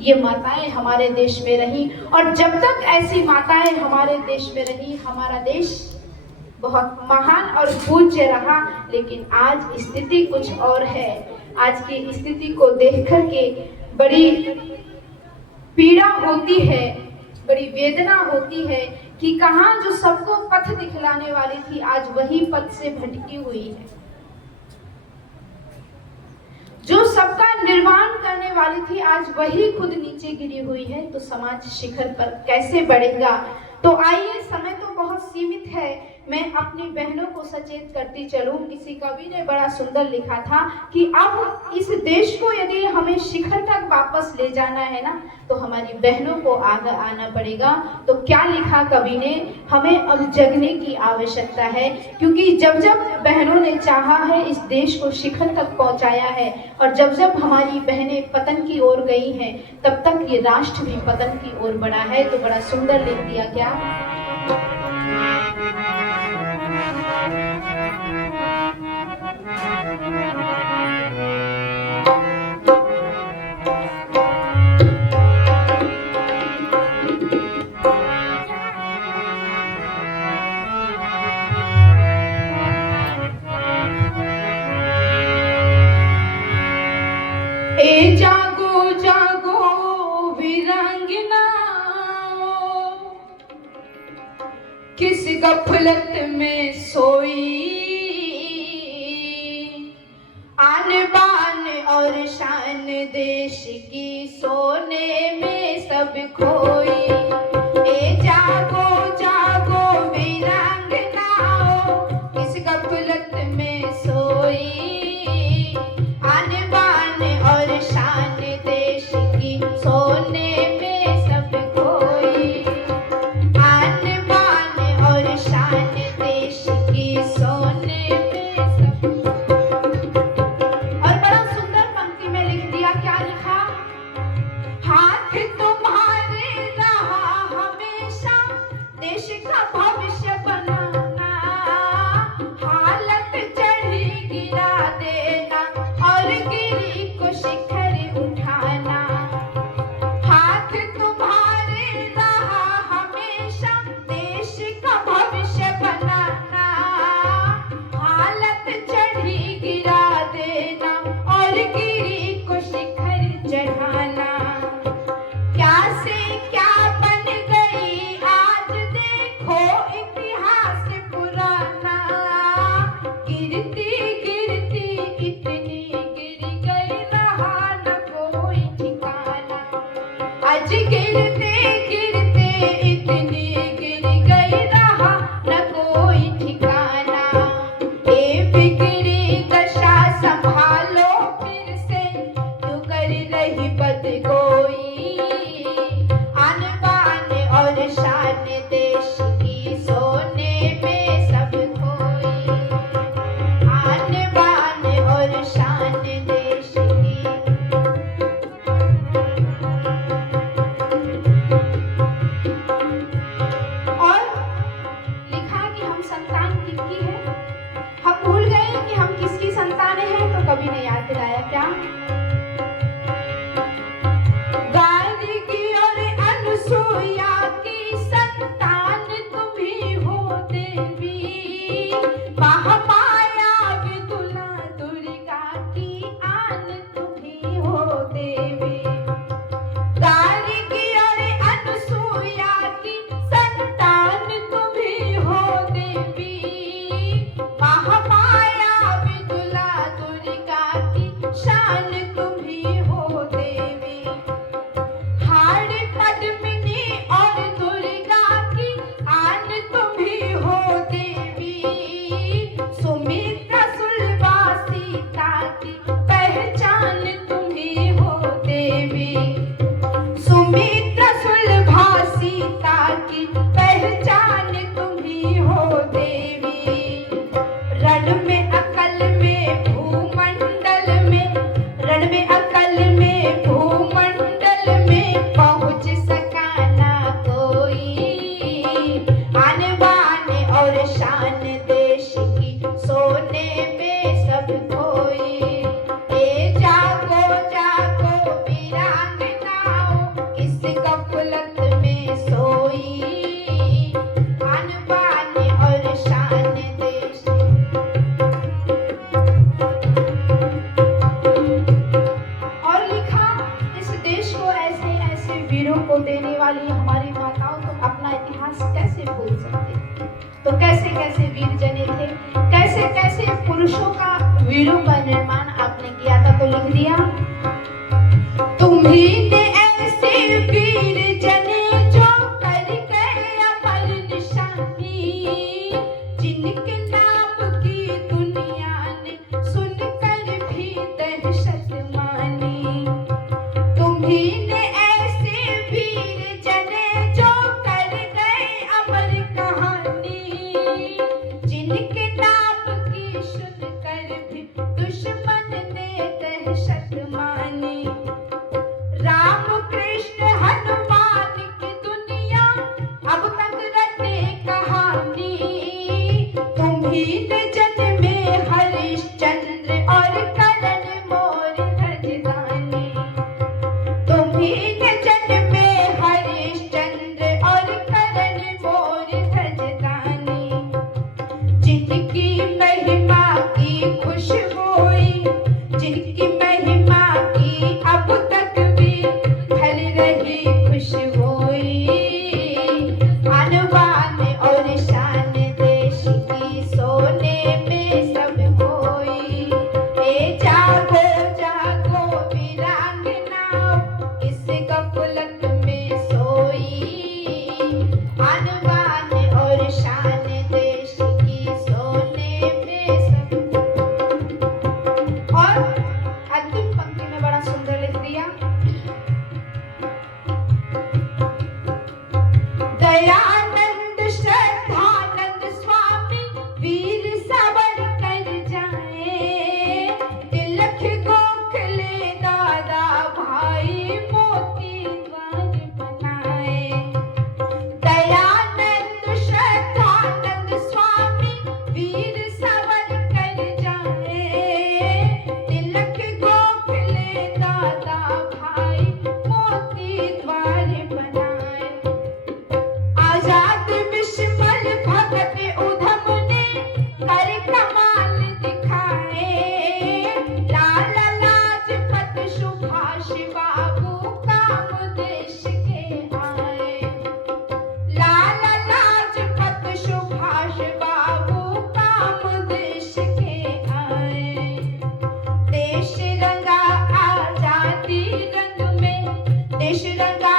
ये माताएं हमारे देश में रही, और जब तक ऐसी माताएं हमारे देश में रही हमारा देश बहुत महान और पूज्य रहा। लेकिन आज स्थिति कुछ और है। आज की स्थिति को देख कर के बड़ी पीड़ा होती है, बड़ी वेदना होती है कि कहाँ जो सबको पथ दिखलाने वाली थी आज वही पथ से भटकी हुई है। जो सबका निर्माण करने वाली थी आज वही खुद नीचे गिरी हुई है। तो समाज शिखर पर कैसे बढ़ेगा? तो आइए, समय तो बहुत सीमित है, मैं अपनी बहनों को सचेत करती चलूं। किसी कवि ने बड़ा सुंदर लिखा था कि अब इस देश को यदि हमें शिखर तक वापस ले जाना है ना, तो हमारी बहनों को आगे आना पड़ेगा। तो क्या लिखा कवि ने? हमें अब जगने की आवश्यकता है, क्योंकि जब जब बहनों ने चाहा है इस देश को शिखर तक पहुंचाया है, और जब जब हमारी बहनें पतन की ओर गई हैं, तब तक ये राष्ट्र भी पतन की ओर बढ़ा है। तो बड़ा सुंदर लिख दिया क्या? ए जागो जागो वीरांगना, किस गफलत में सोई, आन बान और शान देश की सोने में सब खोई। ए जागो जागो वीरांगना, किस गफलत में सोई, आन बान और शान देश की सोने में सब खोई, आन बान और शान देश की सोने में सब। और बड़ा सुंदर पंक्ति में लिख दिया, क्या लिखा? हाथ तुम्हारे रहा हमेशा देश का भविष्य बनाना, हालत चढ़ी गिरा देना और गिरी को शिखर उठाना। हाथ तुम्हारे रहा हमेशा देश का भविष्य बनाना, हालत चढ़ी गिरा देना और गिरी को शिखर चढ़ाना। क्या से क्या बन गई आज देखो इतिहास पुराना, गिरती गिरती इतनी गिर गई रहा न कोई ठिकाना। आज गिरते गिरते इतनी गिर गई रहा न कोई ठिकाना। ए बिगड़ी दशा संभालो फिर से, तू कर रही बदगोई, आन बान और शान देश की सोने में सब खोई, आन बान और शान देश की। और लिखा कि हम संतान किसकी है? हम भूल गए कि हम किसकी संतानें हैं। तो कवि ने याद दिलाया, क्या? गार्गी वीरों को देने वाली हमारी माताओं, तुम अपना इतिहास कैसे भूल सकते? तो कैसे कैसे वीर जने थे, कैसे कैसे पुरुषों का, वीरों का निर्माण आपने किया था। तो लिख दिया, तुम्ही ने ऐसे वीर जने जो कर गए अमर निशानी, जिनके नाम की दुनिया ने सुनकर भी दहशत मानी। तुम्ही ने ऐसे वीर जने जो कर गए अमर कहानी, जिनके नाम की सुनकर भी दुश्मन ने दहशत मानी। राम कृष्ण हनुमान की दुनिया अब तक रटे कहानी, तुम्ही ने जन्मे हरिश्चंद्र और करण मोर धजदानी। तुम्ही ने जन्मे हरिश्चंद्र और करण मोर धजदानी, जिनकी महिमा की खुशबोई, जिनकी महिमा की अब तक भी फैल रही खुशबोई। आन बान और शान देश की सोने में सब कोई। ए जागो जागो वीरांगनाओं, इस गफलत में सोई। आन बान और शान देश की सोने में सब। और अंतिम पंक्ति में बड़ा सुंदर लिख दिया, दयानंद श्रद्धानंद स्वामी वीर सावरकर जाए, तिलक गोखले दादा भाई मोती द्वार बनाए। दयानंद श्रद्धानंद स्वामी वीर सावरकर जाए, तिलक गोखले दादा भाई मोती द्वार बनाए। आजाद विस्मल भगत उधम ने कर कमाल दिखाए, लाला लाजपत सुभाष बाबू काम देश के आए। लाला लाजपत सुभाष बाबू काम देश के आए। देश रंगा आजादी रंग में, देश रंगा